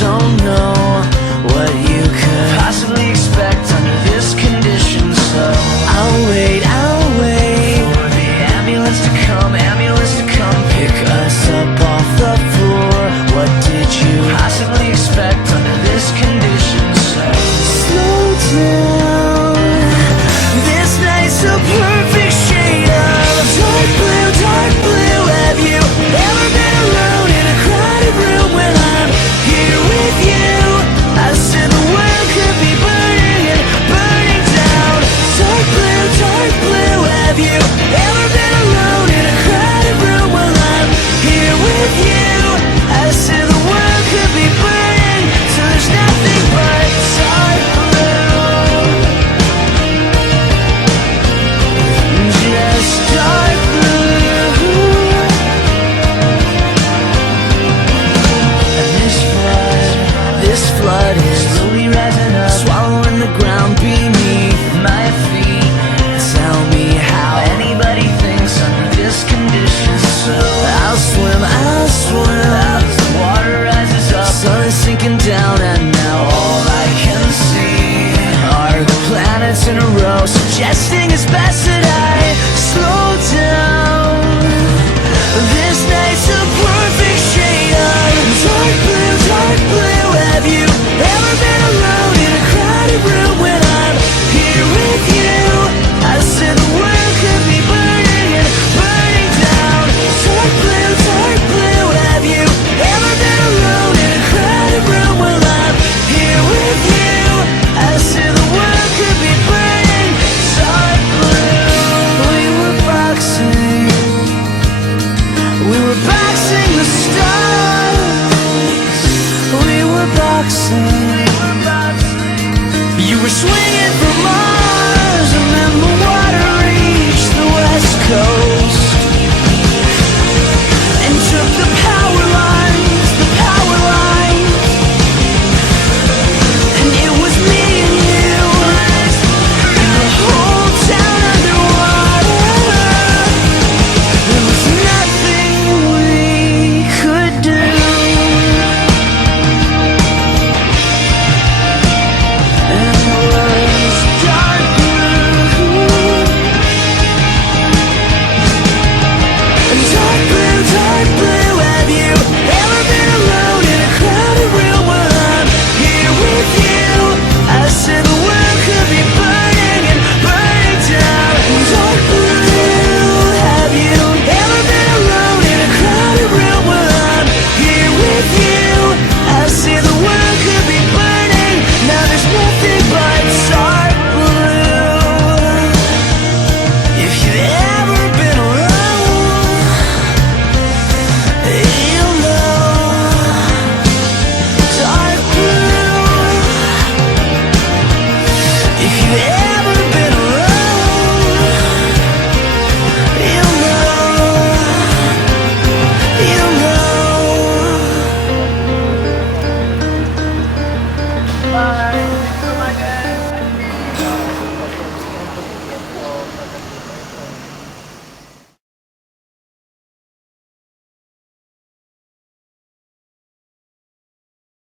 don't know what you could possibly expect under this condition. So I'll wait for the ambulance to come pick us up off the floor. What did you possibly expect under this condition? So slow down. This night's a perfect shade of dark blue, dark blue. Have you ever been alone in a crowded room when I'm here with you? I said the world could be burning and burning down. Dark blue, dark blue. Have you ever been alone in a crowded room while I'm here with you? I said the world could be burning, so there's nothing but dark blue. Just dark blue. And this flood is slowly rising up, swallowing the ground beneath my feet. Tell me how anybody thinks under this condition. So I'll swim as the water rises up. Sun is sinking down and now all I can see are the planets in a row, suggesting it's best that I slow down. This night's a perfect shade of dark blue, dark blue. Have you ever been alone in a crowded room when I'm here with you? I said the world could be burning and burning down. Dark blue, dark blue. Have you ever been alone in a crowded room while I'm here with you? I said the world could be burning. Dark blue. We were boxing the stars. We were boxing. You were swinging for mine.